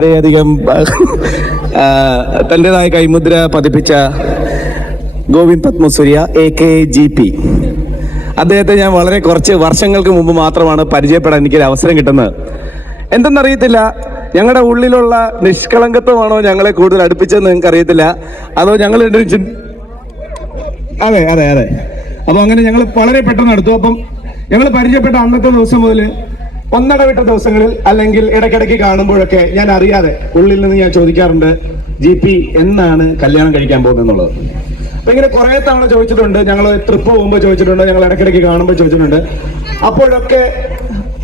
വളരെയധികം തൻ്റെതായ കൈമുദ്ര പതിപ്പിച്ച ഗോവിന്ദ് പത്മസൂര്യ AKGP. അദ്ദേഹത്തെ ഞാൻ വളരെ കുറച്ച് വർഷങ്ങൾക്ക് മുമ്പ് മാത്രമാണ് പരിചയപ്പെടാൻ എനിക്കൊരു അവസരം കിട്ടുന്നത്. എന്തെന്നറിയത്തില്ല, ഞങ്ങളുടെ ഉള്ളിലുള്ള നിഷ്കളങ്കത്വമാണോ ഞങ്ങളെ കൂടുതൽ അടുപ്പിച്ചതെന്ന് നിങ്ങൾക്ക് അറിയത്തില്ല, അതോ ഞങ്ങൾ അതെ അതെ അതെ അപ്പോൾ അങ്ങനെ ഞങ്ങൾ വളരെ പെട്ടെന്ന് എടുത്തു. അപ്പം ഞങ്ങൾ പരിചയപ്പെട്ട അന്നത്തെ ദിവസം മുതൽ ഒന്നടവിട്ട ദിവസങ്ങളിൽ അല്ലെങ്കിൽ ഇടയ്ക്കിടയ്ക്ക് കാണുമ്പോഴൊക്കെ ഞാൻ അറിയാതെ ഉള്ളിൽ നിന്ന് ഞാൻ ചോദിക്കാറുണ്ട്, GP എന്നാണ് കല്യാണം കഴിക്കാൻ പോകുന്നത് എന്നുള്ളത്. അപ്പൊ ഇങ്ങനെ കുറെ തവണ ചോദിച്ചിട്ടുണ്ട്. ഞങ്ങൾ ട്രിപ്പ് പോകുമ്പോൾ ചോദിച്ചിട്ടുണ്ട്, ഞങ്ങൾ ഇടയ്ക്കിടയ്ക്ക് കാണുമ്പോൾ ചോദിച്ചിട്ടുണ്ട്. അപ്പോഴൊക്കെ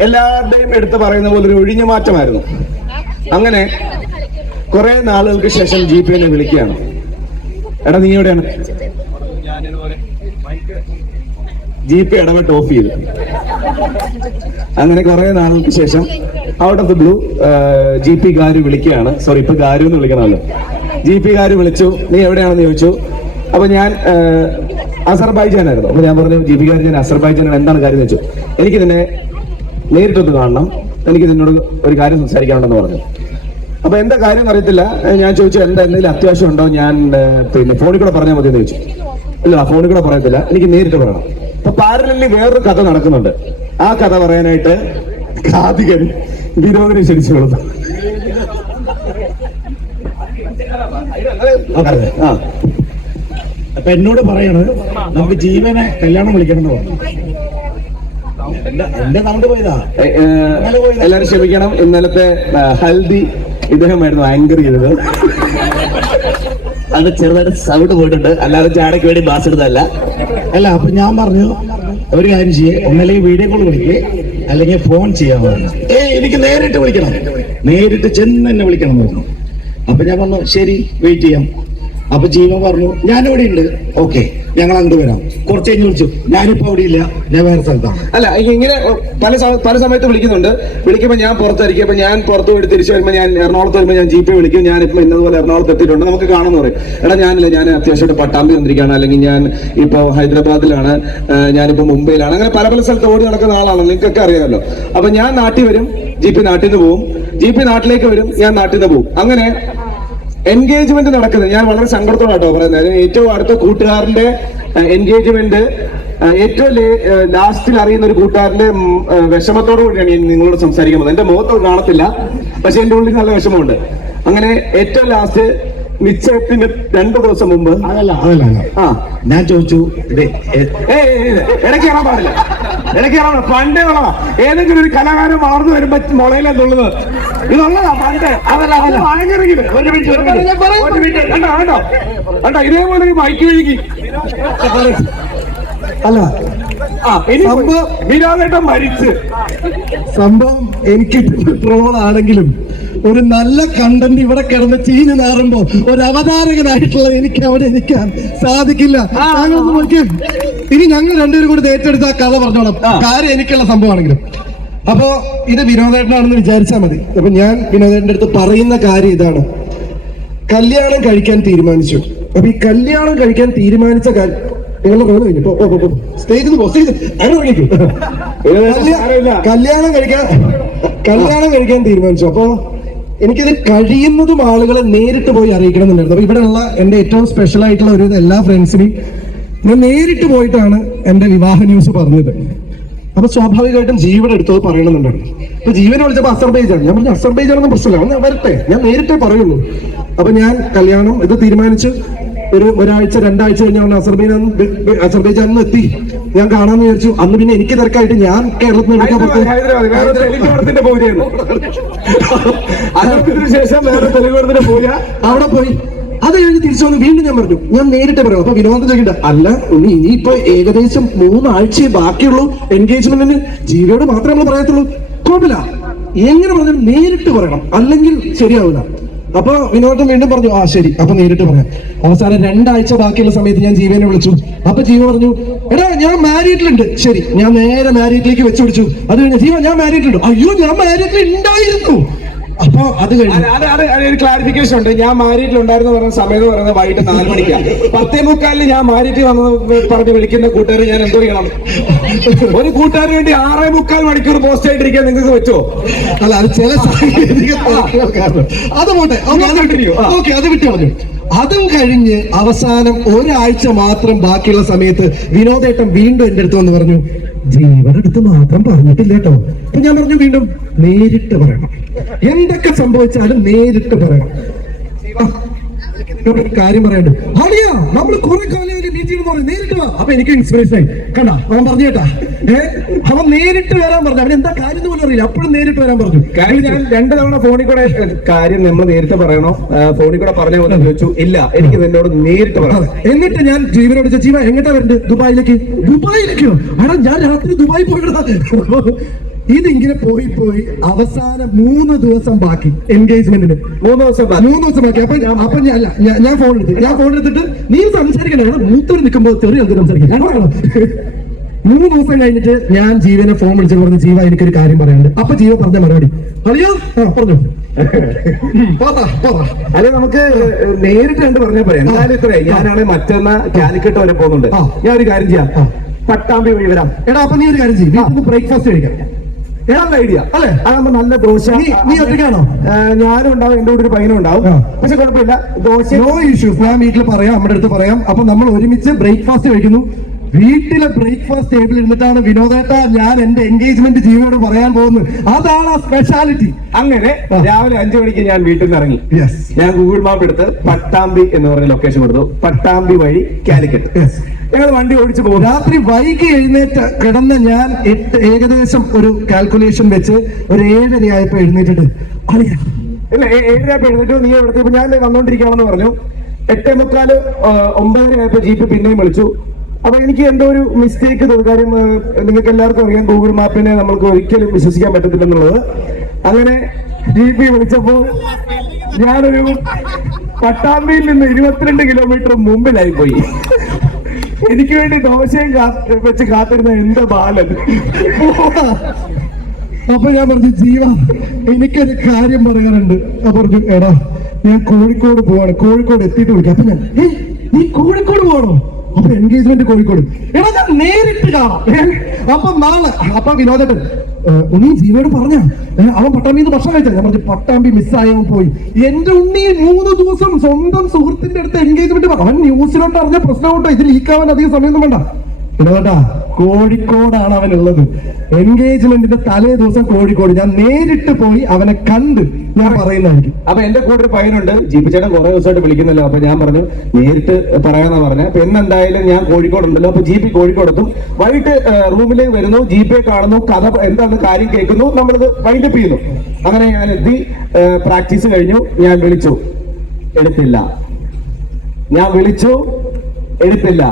എല്ലാവരുടെയും എടുത്ത് പറയുന്ന പോലെ ഒരു ഒഴിഞ്ഞു മാറ്റമായിരുന്നു. അങ്ങനെ കുറെ നാളുകൾക്ക് ശേഷം GP എന്നെ വിളിക്കുകയാണ്. എടാ നീ എവിടെയാണ്? GP ഇടപെട്ട് ഓഫ് ചെയ്തു. അങ്ങനെ കുറെ നാളുകൾക്ക് ശേഷം out of the blue GP കാര് വിളിക്കുകയാണ്. സോറി, ഇപ്പൊ ഗാരു എന്ന് വിളിക്കണമല്ലോ. GP കാര് വിളിച്ചു, നീ എവിടെയാണെന്ന് ചോദിച്ചു. അപ്പൊ ഞാൻ അസർബൈജാനായിരുന്നു. അപ്പൊ ഞാൻ പറഞ്ഞു, GP കാര് ഞാൻ അസർബൈജാനാണ്, എന്താണ് കാര്യം എന്ന് വെച്ചു. എനിക്ക് നിന്നെ നേരിട്ടൊന്ന് കാണണം, എനിക്ക് നിന്നോട് ഒരു കാര്യം സംസാരിക്കാനുണ്ടെന്ന് പറഞ്ഞു. അപ്പൊ എന്താ കാര്യം എന്ന് അറിയത്തില്ല. ഞാൻ ചോദിച്ചു, എന്തെങ്കിലും അത്യാവശ്യം ഉണ്ടോ? ഞാൻ പിന്നെ ഫോണിൽ കൂടെ പറഞ്ഞാൽ മതി എന്ന് ചോദിച്ചു. ഇല്ല, ഫോണിൽ കൂടെ പറയത്തില്ല, എനിക്ക് നേരിട്ട് പറയണം. അപ്പൊ പാരലി വേറൊരു കഥ നടക്കുന്നുണ്ട്. ആ കഥ പറയാനായിട്ട് കാതികൻ വിനോദിനെ ക്ഷണിച്ചോളൂ. അപ്പൊ എന്നോട് പറയണത് നമുക്ക് ജീവനെ കല്യാണം വിളിക്കണം എന്ന് പറഞ്ഞു. എന്റെ സൗണ്ട് പോയതാ. എല്ലാരും ക്ഷമിക്കണം, ഇന്നലത്തെ ഹൽദി ഇദ്ദേഹമായിരുന്നു ആങ്കർ ചെയ്തത്. അത് ചെറുതായിട്ട് സൗണ്ട് പോയിട്ടുണ്ട്, അല്ലാതെ ചാടയ്ക്ക് വേണ്ടി ബാസ് എടുത്തല്ല. അല്ല, അപ്പൊ ഞാൻ പറഞ്ഞു ഒരു കാര്യം ചെയ്യേ, ഒന്നല്ലെങ്കിൽ വീഡിയോ കോൾ വിളിക്കേ അല്ലെങ്കിൽ ഫോൺ ചെയ്യാൻ പറഞ്ഞു. എനിക്ക് നേരിട്ട് വിളിക്കണം, നേരിട്ട് ചെന്ന് എന്നെ വിളിക്കണം എന്ന് പറഞ്ഞു. അപ്പൊ ഞാൻ പറഞ്ഞു ശരി, വെയിറ്റ് ചെയ്യാം. അപ്പൊ ജീവൻ പറഞ്ഞു ഞാനിവിടെ ഉണ്ട്, ഓക്കെ ഞങ്ങൾ അങ്ങോട്ട് വരാം. കുറച്ച് കഴിഞ്ഞ് വിളിച്ചു, ഞാനിപ്പോ അവിടെ ഇല്ല, ഞാൻ വേറെ സ്ഥലത്താണ്. അല്ല, ഇങ്ങനെ പല സമയത്ത് വിളിക്കുന്നുണ്ട്. വിളിക്കുമ്പോൾ ഞാൻ പുറത്തായിരിക്കും. അപ്പൊ ഞാൻ പുറത്ത് പോയിട്ട് തിരിച്ചു വരുമ്പോൾ, ഞാൻ എറണാകുളത്ത് വരുമ്പോൾ ഞാൻ GP വിളിക്കും. ഞാനിപ്പോ ഇന്നതുപോലെ എറണാകുളത്ത് എത്തിയിട്ടുണ്ട്, നമുക്ക് കാണുമെന്ന് പറയും. എടാ ഞാനില്ല, ഞാൻ അത്യാവശ്യമായിട്ട് പട്ടാമ്പി വന്നിരിക്കുകയാണ്, അല്ലെങ്കിൽ ഞാൻ ഇപ്പോ ഹൈദരാബാദിലാണ്, ഞാനിപ്പോ മുംബൈയിലാണ്. അങ്ങനെ പല സ്ഥലത്ത് ഓടി നടക്കുന്ന ആളാണ്, നിങ്ങൾക്കൊക്കെ അറിയാമല്ലോ. അപ്പൊ ഞാൻ നാട്ടിൽ വരും, GP നാട്ടിൽ നിന്ന് പോവും, GP നാട്ടിലേക്ക് വരും, ഞാൻ നാട്ടിൽ നിന്ന് പോവും. അങ്ങനെ എൻഗേജ്മെന്റ് നടക്കുന്നത് ഞാൻ വളരെ സങ്കടത്തോടാട്ടോ പറയുന്നത്. ഏറ്റവും അടുത്ത കൂട്ടുകാരന്റെ എൻഗേജ്മെന്റ് ഏറ്റവും ലാസ്റ്റിൽ അറിയുന്ന ഒരു കൂട്ടുകാരന്റെ വിഷമത്തോടു കൂടിയാണ് ഞാൻ നിങ്ങളോട് സംസാരിക്കുന്നത്. എന്റെ മുഖത്തോട് കാണത്തില്ല, പക്ഷെ എന്റെ ഉള്ളിൽ നല്ല വിഷമമുണ്ട്. അങ്ങനെ ഏറ്റവും ലാസ്റ്റ് നിശ്ചയത്തിന്റെ 2 ദിവസം മുമ്പ് അതല്ല ഞാൻ ചോദിച്ചു, ഇടയ്ക്ക് കയറാൻ പാടില്ല, ഇടയ്ക്ക് കയറാൻ പണ്ടേ ഉള്ളതാ. ഏതെങ്കിലും ഒരു കലാകാരൻ വളർന്നു വരുമ്പോ മുളയിലെന്നുള്ളത് ഇതുള്ളതാ പണ്ട്. അതല്ല കണ്ടോ ഇതേപോലെ മൈക്ക് കഴുകി. അല്ല വിനോദേട്ടൻ മരിച്ച് സംഭവം എനിക്ക് ട്രോളാണെങ്കിലും ഒരു നല്ല കണ്ടന്റ് ഇവിടെ കിടന്ന് ചീഞ്ഞു നാറുമ്പോ ഒരു അവതാരകനായിട്ടുള്ള എനിക്ക് അവിടെ നിൽക്കാൻ സാധിക്കില്ല. ഇനി ഞങ്ങൾ രണ്ടുപേരും കൂടി ഏറ്റെടുത്ത് ആ കഥ പറഞ്ഞോളാം. കാര്യം എനിക്കുള്ള സംഭവമാണെങ്കിലും. അപ്പോ ഇത് വിനോദേട്ടനാണെന്ന് വിചാരിച്ചാൽ മതി. അപ്പൊ ഞാൻ വിനോദേട്ടന്റെ അടുത്ത് പറയുന്ന കാര്യം ഇതാണ്, കല്യാണം കഴിക്കാൻ തീരുമാനിച്ചു. അപ്പൊ ഈ കല്യാണം കഴിക്കാൻ തീരുമാനിച്ച കാര്യം നിങ്ങളുടെ റോള് കഴിഞ്ഞു. സ്റ്റേജിൽ കല്യാണം കഴിക്കാൻ തീരുമാനിച്ചു. അപ്പോ എനിക്കിത് കഴിയുന്നതും ആളുകളെ നേരിട്ട് പോയി അറിയിക്കണം എന്നുണ്ടായിരുന്നു. അപ്പൊ ഇവിടെയുള്ള എന്റെ ഏറ്റവും സ്പെഷ്യൽ ആയിട്ടുള്ള ഒരു എല്ലാ ഫ്രണ്ട്സിനെയും ഞാൻ നേരിട്ട് പോയിട്ടാണ് എന്റെ വിവാഹ ന്യൂസ് പറഞ്ഞത്. അപ്പൊ സ്വാഭാവികമായിട്ടും ജീവൻ എടുത്തത് പറയണമെന്നുണ്ടായിരുന്നു. അപ്പൊ ജീവനെ വിളിച്ചപ്പോ അസർബൈജാൻ. ഞാൻ പറഞ്ഞു അസർബൈജാനൊന്നും പ്രശ്നമില്ല, ഒന്ന് വരട്ടെ, ഞാൻ നേരിട്ടേ പറയുള്ളൂ. അപ്പൊ ഞാൻ കല്യാണം ഇത് തീരുമാനിച്ച് ഒരാഴ്ച 2 ആഴ്ച കഴിഞ്ഞാൽ അസർബൈജാനിൽ എത്തി. ഞാൻ കാണാന്ന് വിചാരിച്ചു. അന്ന് പിന്നെ എനിക്ക് തിരക്കായിട്ട് ഞാൻ കേരളത്തിൽ നിന്ന് അവിടെ പോയി. അത് കഴിഞ്ഞ് തിരിച്ചു വന്ന് വീണ്ടും ഞാൻ പറഞ്ഞു ഞാൻ നേരിട്ട് പറയാം. അപ്പൊ വിനോദം ചോദിക്കണ്ട, അല്ല ഉണ്ണി ഇനിയിപ്പോ ഏകദേശം 3 ആഴ്ചയെ ബാക്കിയുള്ളൂ എൻഗേജ്മെന്റിന്, ജീവിയോട് മാത്രമേ നമ്മൾ പറയത്തുള്ളൂ. കുഴപ്പമില്ല, എങ്ങനെ പറഞ്ഞാലും നേരിട്ട് പറയണം, അല്ലെങ്കിൽ ശരിയാവില്ല. അപ്പൊ വിനോദം വീണ്ടും പറഞ്ഞു ആ ശരി, അപ്പൊ നേരിട്ട് പറയാം. അവസാനം 2 ആഴ്ച ബാക്കിയുള്ള സമയത്ത് ഞാൻ ജീവനെ വിളിച്ചു. അപ്പൊ ജീവ പറഞ്ഞു എടാ ഞാൻ മാരീഡിലുണ്ട്. ശരി, ഞാൻ നേരെ മാരീഡിലേക്ക് വെച്ച് പിടിച്ചു. അത് കഴിഞ്ഞ ജീവ ഞാൻ മാരീഡിലുണ്ട്. അയ്യോ ഞാൻ മാരീഡിൽ ഉണ്ടായിരുന്നു. അപ്പൊ അത് കഴിഞ്ഞു. ഒരു ക്ലാരിഫിക്കേഷൻ ഉണ്ട്. ഞാൻ മാരിയിട്ടിലുണ്ടായിരുന്നു പറഞ്ഞ സമയം എന്ന് പറയുന്നത് വൈകിട്ട് 4 മണിക്കാണ്. 10:45 ഞാൻ മാരിയിട്ട് വന്ന് പറഞ്ഞ് വിളിക്കുന്ന കൂട്ടുകാർ ഞാൻ എന്തോ ചെയ്യണം? ഒരു കൂട്ടുകാരന് വേണ്ടി 6.25 മണിക്കൂർ പോസ്റ്റ് ആയിട്ടിരിക്കാൻ നിങ്ങൾക്ക് പറ്റുമോ? അല്ല, അത് ചില സാങ്കേതിക കാരണം. അത് പോട്ടെ, ഓക്കെ, അത് വിട്ടു പറഞ്ഞു. അതും കഴിഞ്ഞ് അവസാനം ഒരാഴ്ച മാത്രം ബാക്കിയുള്ള സമയത്ത് വിനോദേട്ടൻ വീണ്ടും എന്റെ അടുത്ത് വന്ന് പറഞ്ഞു, ജീവയുടെ അടുത്ത് മാത്രം പറഞ്ഞിട്ടില്ല കേട്ടോ. അപ്പൊ ഞാൻ പറഞ്ഞു, വീണ്ടും നേരിട്ട് പറയണം, എന്തൊക്കെ സംഭവിച്ചാലും നേരിട്ട് പറയണം. ഒരു കാര്യം പറയാണ്ട്, അളിയാ നമ്മള് കുറെ കാലം മീറ്റിംഗ് പറഞ്ഞു, നേരിട്ട് വാ. അപ്പൊ എനിക്ക് ഇൻസ്പിറേഷൻ ആയി. കണ്ട, അവൻ പറഞ്ഞു കേട്ടാ, അവൻ നേരിട്ട് വരാൻ പറഞ്ഞു. അവൻ എന്താ കാര്യം എന്ന് പോലും അറിയില്ല, അപ്പോഴും നേരിട്ട് വരാൻ പറഞ്ഞു. കാര്യം ഞാൻ 2 തവണ ഫോണിൽ കൂടെ കാര്യം നമ്മൾ നേരിട്ട് പറയണോ, ഫോണിൽ കൂടെ പറഞ്ഞ പോലെ ചോദിച്ചു. ഇല്ല, എനിക്ക് നിന്നോട് നേരിട്ട് പറയാം. എന്നിട്ട് ഞാൻ ജീവനോട് ചോദിച്ചു, ജീവ എങ്ങോട്ടാ വരണ്ട്? ദുബായിലേക്കോ? ആടാ, ഞാൻ രാത്രി ദുബായി പോയിടാ. ഇതിങ്ങനെ പോയി അവസാനം 3 ദിവസം ബാക്കി എൻഗേജ്മെന്റിന്. 3 ദിവസം ബാക്കി. അപ്പൊ ഞാൻ ഫോൺ എടുത്തിട്ട് നീ സംസാരിക്കണ മൂത്തോട് നിൽക്കുമ്പോ ചെറിയ സംസാരിക്കാം. 3 ദിവസം കഴിഞ്ഞിട്ട് ഞാൻ ജീവനെ ഫോൺ വിളിച്ചു പറഞ്ഞു, ജീവ എനിക്കൊരു കാര്യം പറയാനുണ്ട്. അപ്പൊ ജീവ പറഞ്ഞ മറുപടി, അറിയോ? പറഞ്ഞു. അല്ലെ, നമുക്ക് നേരിട്ട് കണ്ട് പറഞ്ഞാൽ പറയാം. എന്തായാലും ഇത്രേ, ഞാനാണ് മറ്റന്നാ കാലിക്കട്ട് വരെ പോകുന്നുണ്ട്. ഞാൻ ഒരു കാര്യം ചെയ്യാം, പട്ടാമ്പി വഴി വരാം. എടാ, അപ്പൊ നീ ഒരു കാര്യം ചെയ്യും, ബ്രേക്ക്ഫാസ്റ്റ് കഴിക്കാം. ഐഡിയ അല്ലെ? അതാകുമ്പോ നല്ല ദോശ. നീ ഒറ്റയ്ക്കാണോ? ഞാനും ഉണ്ടാവും, എന്റെ കൂടെ ഒരു പയ്യനും ഉണ്ടാവും. പക്ഷെ കുഴപ്പമില്ല, ദോശ നോ ഇഷ്യൂസ്. ഞാൻ വീട്ടിൽ പറയാം, നമ്മുടെ അടുത്ത് പറയാം. അപ്പൊ നമ്മൾ ഒരുമിച്ച് ബ്രേക്ക്ഫാസ്റ്റ് കഴിക്കുന്നു. വീട്ടിലെ ബ്രേക്ക്ഫാസ്റ്റ് ടേബിൾ ഇരുന്നിട്ടാണ് വിനോദേട്ട ഞാൻ എന്റെ എൻഗേജ്മെന്റ് ജീവനോട് പറയാൻ പോകുന്നത്. അതാണ് ആ സ്പെഷ്യാലിറ്റി. അങ്ങനെ രാവിലെ 5 മണിക്ക് ഞാൻ വീട്ടിൽ നിന്ന് ഇറങ്ങി. ഞാൻ ഗൂഗിൾ മാപ്പ് എടുത്ത് പട്ടാമ്പി എന്ന് പറഞ്ഞ ലൊക്കേഷൻ കൊടുത്തു. പട്ടാമ്പി വഴി കാലിക്കറ്റ് ഞങ്ങൾ വണ്ടി ഓടിച്ചു പോകും. രാത്രി വൈകി എഴുന്നേറ്റ് കിടന്ന ഞാൻ ഏകദേശം ഒരു കാൽക്കുലേഷൻ വെച്ച് ഒരു 7:30 ആയപ്പോ എഴുന്നേറ്റിട്ട്, ഇല്ല 7:30 ആയപ്പോ എഴുന്നേറ്റ് നീ എവിടത്തെ ഞാൻ വന്നോണ്ടിരിക്കുകയാണെന്ന് പറഞ്ഞു. 8:45 9:30 ആയപ്പോ ജീപ്പ് പിന്നെയും വിളിച്ചു. അപ്പൊ എനിക്ക് എന്തോ ഒരു മിസ്റ്റേക്ക് തോന്നി. കാര്യം നിങ്ങൾക്ക് എല്ലാവർക്കും അറിയാം, ഗൂഗിൾ മാപ്പിനെ നമ്മൾക്ക് ഒരിക്കലും വിശ്വസിക്കാൻ പറ്റത്തില്ലെന്നുള്ളത്. അങ്ങനെ ജീപ്പി വിളിച്ചപ്പോൾ ഞാനൊരു പട്ടാമ്പിയിൽ നിന്ന് 22 കിലോമീറ്റർ മുമ്പിലായി പോയി. എനിക്ക് വേണ്ടി ദോശയും വെച്ച് കാത്തിരുന്ന എന്റെ ബാലൻ. അപ്പൊ ഞാൻ പറഞ്ഞു, ജീവ എനിക്കൊരു കാര്യം പറയാനുണ്ട്. അപ്പൊ പറഞ്ഞു, എടാ ഞാൻ കോഴിക്കോട് പോവാണ്, കോഴിക്കോട് എത്തിയിട്ട് വിളിക്കാം. അപ്പൊ ഞാൻ, നീ കോഴിക്കോട് പോകണോ? അപ്പൊ എൻഗേജ്മെന്റ് കോഴിക്കോട്. എടാ ഞാൻ നേരിട്ട് കാണാം. അപ്പൊ നാളെ. അപ്പൊ വിനോദേട്ടൻ, ഉണ്ണി ജീവയോട് പറഞ്ഞ അവൻ പട്ടാമ്പിന്ന് ഭക്ഷണം കഴിച്ചാൽ. ഞാൻ പറഞ്ഞു, പട്ടാമ്പി മിസ്സായവൻ പോയി. എന്റെ ഉണ്ണി 3 ദിവസം സ്വന്തം സുഹൃത്തിന്റെ അടുത്ത് എൻഗേജ്മെന്റ്. അവൻ ന്യൂസിലോട്ട് അറിഞ്ഞ പ്രശ്നമായിട്ടോ, ഇത് ലീക്കാവാൻ അധികം സമയമൊന്നും വേണ്ട. വിനോദേട്ടാ, കോഴിക്കോടാണ് അവനുള്ളത്. എൻഗേജ്മെന്റിന്റെ തലേ ദിവസം കോഴിക്കോട്. ഞാൻ നേരിട്ട് പോയി അവനെ കണ്ട് ഞാൻ പറയുന്നതായിരിക്കും. അപ്പൊ എന്റെ കൂടെ ഒരു പയ്യനുണ്ട്, ജീപ്പി ചേട്ടൻ കുറെ ദിവസമായിട്ട് വിളിക്കുന്നല്ലോ. അപ്പൊ ഞാൻ പറഞ്ഞു നേരിട്ട് പറയാന്നാ പറഞ്ഞത്. അപ്പൊ എന്നെന്തായാലും ഞാൻ കോഴിക്കോട് ഉണ്ടല്ലോ. അപ്പൊ ജീപ്പി കോഴിക്കോടെത്തും. വൈകിട്ട് റൂമിലേക്ക് വരുന്നു, ജീപ്പിയെ കാണുന്നു, കഥ എന്താണ് കാര്യം കേൾക്കുന്നു, നമ്മളിത് വൈൻഡപ്പ് ചെയ്യുന്നു. അങ്ങനെ ഞാൻ എത്തി, പ്രാക്ടീസ് കഴിഞ്ഞു. ഞാൻ വിളിച്ചു, എടുത്തില്ല. ഞാൻ വിളിച്ചു, എടുത്തില്ല.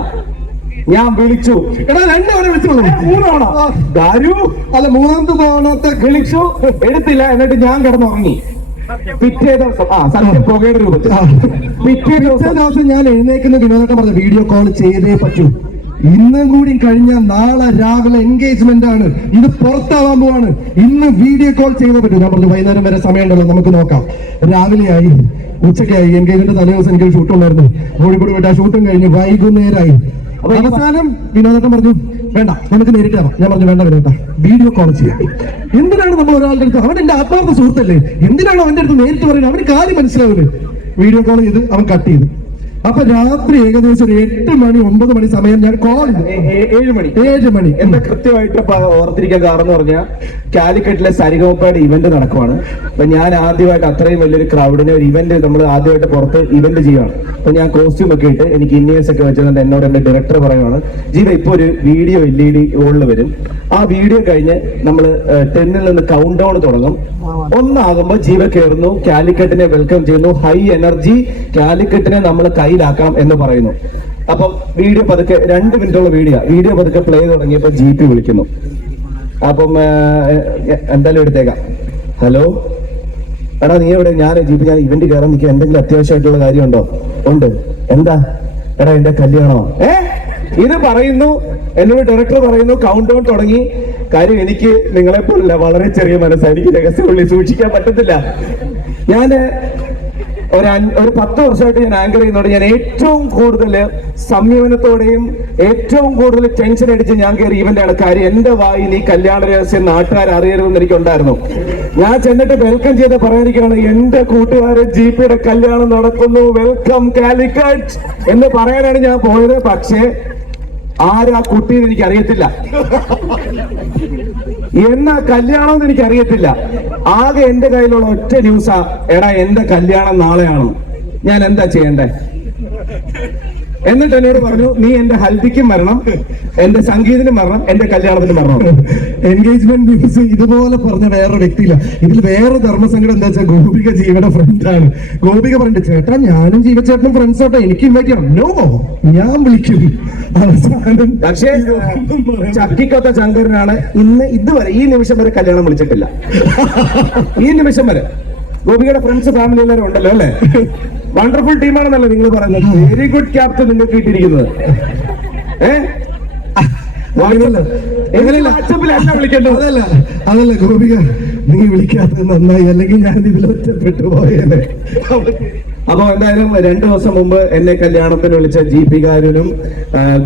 ഞാൻ വിളിച്ചു, എടാ 2 തവണ വിളിച്ചു. 3 തവണ ദാരു. അല്ല, 3ാമത്തെ തവണത്തെ വിളിച്ചു, എടുത്തില്ല. എന്നിട്ട് ഞാൻ കിടന്നുറങ്ങി. പിറ്റേ ദിവസം സത്യം പുകയുടെ രൂപത്തിൽ പിറ്റേ ദിവസം ഞാൻ എഴുന്നേക്കുന്ന വിനോദം പറഞ്ഞ വീഡിയോ കോൾ ചെയ്തേ പറ്റൂ. ഇന്നും കൂടി കഴിഞ്ഞ നാളെ രാവിലെ എൻഗേജ്മെന്റ് ആണ്, ഇത് പുറത്താവാൻ പോവാണ്. ഇന്ന് വീഡിയോ കോൾ ചെയ്തേ പറ്റൂ. ഞാൻ പറഞ്ഞു, വൈകുന്നേരം വരെ സമയമുണ്ടല്ലോ, നമുക്ക് നോക്കാം. രാവിലെയായി, ഉച്ചയ്ക്കായി. എൻഗേജ്മെന്റ് തലേ ദിവസം എനിക്ക് ഷൂട്ട് ഉണ്ടായിരുന്നു. കോഴിക്കോട് പോയിട്ട് ആ ഷൂട്ടും കഴിഞ്ഞ് വൈകുന്നേരമായി. അവസാനം വിനോദേട്ടൻ പറഞ്ഞു, വേണ്ട നമുക്ക് നേരിട്ട് കാണാം. ഞാൻ പറഞ്ഞു, വേണ്ട വിനോദ, വീഡിയോ കോൾ ചെയ്യാം. എന്തിനാണ് നമ്മൾ ഒരാളുടെ അടുത്ത്, അവൻ എന്റെ ആത്മാർത്ഥ സുഹൃത്തല്ലേ, എന്തിനാണ് അവന്റെ അടുത്ത് നേരിട്ട് പറയുന്നത്? അവന് കാര്യം മനസ്സിലാവില്ലേ? വീഡിയോ കോൾ ചെയ്ത് അവൻ കട്ട് ചെയ്തു. അപ്പൊ രാത്രി ഏകദേശം ഒരു 8 മണി 9 മണി സമയം ഞാൻ കോൾ ചെയ്തു. 7 മണി. എന്താ കൃത്യമായിട്ട് ഓർത്തിരിക്കാൻ കാരണം എന്ന് പറഞ്ഞാൽ കാലിക്കറ്റിലെ സരിഗമപ്പയുടെ ഇവന്റ് നടക്കുവാണ്. അപ്പൊ ഞാൻ ആദ്യമായിട്ട് അത്രയും വലിയൊരു ക്രൗഡിനെ ഒരു ഇവന്റ് നമ്മൾ ആദ്യമായിട്ട് പുറത്ത് ഇവന്റ് ചെയ്യുകയാണ്. അപ്പൊ ഞാൻ കോസ്റ്റ്യൂം ഒക്കെ ഇട്ട് എനിക്ക് ഇന്നേഴ്സ് ഒക്കെ വെച്ചിട്ട് എന്നോട് എന്റെ ഡയറക്ടർ പറയുവാണ്, ജീവ ഇപ്പൊ ഒരു വീഡിയോ LED ഓളിൽ വരും. ആ വീഡിയോ കഴിഞ്ഞ് നമ്മൾ 10ൽ നിന്ന് കൗണ്ട് ഡൗൺ തുടങ്ങും. 1 ആകുമ്പോൾ ജീവ കയറുന്നു, കാലിക്കറ്റിനെ വെൽക്കം ചെയ്യുന്നു, ഹൈ എനർജി കാലിക്കറ്റിനെ നമ്മൾ കയ്യിലാക്കാം എന്ന് പറയുന്നു. അപ്പം വീഡിയോ പതുക്കെ 2 മിനിറ്റുള്ള വീഡിയോ പതുക്കെ പ്ലേ തുടങ്ങിയപ്പോൾ ജീപ്പി വിളിക്കുന്നു. അപ്പം എന്തായാലും എടുത്തേക്കാം. ഹലോ എടാ, നീ എവിടെ? ഞാൻ ജീപ്പി, ഞാൻ ഇവന്റ് കയറാൻ നിൽക്കുക. എന്തെങ്കിലും അത്യാവശ്യമായിട്ടുള്ള കാര്യമുണ്ടോ? ഉണ്ട്. എന്താ? എടാ എന്റെ കല്യാണമോ? ഇത് പറയുന്നു, എന്നോട് ഡയറക്ടർ പറയുന്നു കൗണ്ട് ഡൗൺ തുടങ്ങി. കാര്യം എനിക്ക് നിങ്ങളെ പോലുള്ള വളരെ ചെറിയ മനസ്സാണ്, എനിക്ക് രഹസ്യമുള്ളിൽ സൂക്ഷിക്കാൻ പറ്റത്തില്ല. ഞാന് ഒരു 10 വർഷമായിട്ട് ഞാൻ ആങ്കർ ചെയ്യുന്നതോടെ ഞാൻ ഏറ്റവും കൂടുതൽ സംയമനത്തോടെയും ഏറ്റവും കൂടുതൽ ടെൻഷൻ അടിച്ച് ഞാൻ കയറി ഇവന്റാണ്. കാര്യം എന്റെ വായിൽ ഈ കല്യാണ രഹസ്യം നാട്ടുകാർ അറിയരുതെന്ന് എനിക്കുണ്ടായിരുന്നു. ഞാൻ ചെന്നിട്ട് വെൽക്കം ചെയ്ത് പറയാനിരിക്കുകയാണ്, എന്റെ കൂട്ടുകാരൻ ജിപിയുടെ കല്യാണം നടക്കുന്നു, വെൽക്കം കാലിക്കറ്റ് എന്ന് പറയാനാണ് ഞാൻ പോയത്. പക്ഷേ ആരാ കുട്ടി എന്ന് എനിക്ക് അറിയത്തില്ല, എന്നാ കല്യാണം എന്ന് എനിക്ക് അറിയത്തില്ല. ആകെ എന്റെ കയ്യിലുള്ള ഒറ്റ ന്യൂസാ, എടാ എന്റെ കല്യാണം നാളെയാണോ, ഞാൻ എന്താ ചെയ്യണ്ടേ? എന്നിട്ട് എന്നോട് പറഞ്ഞു, നീ എന്റെ ഹൽദിക്കും വരണം, എന്റെ സംഗീതത്തിനും വരണം, എന്റെ കല്യാണത്തിനും വരണം. എൻഗേജ്മെന്റ് ന്യൂസ് ഇതുപോലെ പറഞ്ഞ വേറൊരു വ്യക്തിയില്ല. ഇതിൽ വേറെ ധർമ്മസങ്കടം എന്താ വെച്ചാൽ ഗോപിക ജീവയുടെ ഫ്രണ്ടാണ്. ഗോപിക പറഞ്ഞിട്ട്, ചേട്ടാ ഞാനും ജീവചേട്ടനും ഫ്രണ്ട്സ് ആട്ടോ, എനിക്ക് ഇൻവൈറ്റ് ചെയ്യണം. നോ, ഞാൻ വിളിക്കും. അവസാനം പക്ഷേ ചക്കിക്കൊത്ത ശങ്കരനാണ് ഇതുവരെ ഈ നിമിഷം വരെ കല്യാണം വിളിച്ചിട്ടില്ല. ഈ നിമിഷം വരെ ഗോപികയുടെ ഫ്രണ്ട്സ് ഫാമിലി എല്ലാവരും ഉണ്ടല്ലോ അല്ലേ? വണ്ടർഫുൾ ടീമാണെന്നല്ലേ നിങ്ങൾ പറയുന്നത്? വെരി ഗുഡ് ക്യാപ്റ്റൻ നിങ്ങൾക്ക് കിട്ടിയിരിക്കുന്നത്. അതല്ല ഗോപിക, നീ വിളിക്കാത്തത് നന്നായി, അല്ലെങ്കിൽ ഞാൻ ഇതിൽ ഒറ്റപ്പെട്ടു പോയേനെ. അപ്പൊ എന്തായാലും 2 ദിവസം മുമ്പ് എന്നെ കല്യാണത്തിന് വിളിച്ച ജിപികാരനും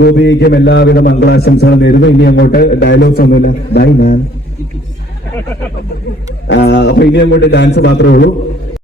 ഗോപികയ്ക്കും എല്ലാവിധ മംഗളാശംസകളും നേരുന്നു. ഇനി അങ്ങോട്ട് ഡയലോഗ്സ് ഒന്നുമില്ല, ബൈ മാൻ. അപ്പൊ ഇനി അങ്ങോട്ട് ഡാൻസ് മാത്രമേ ഉള്ളൂ.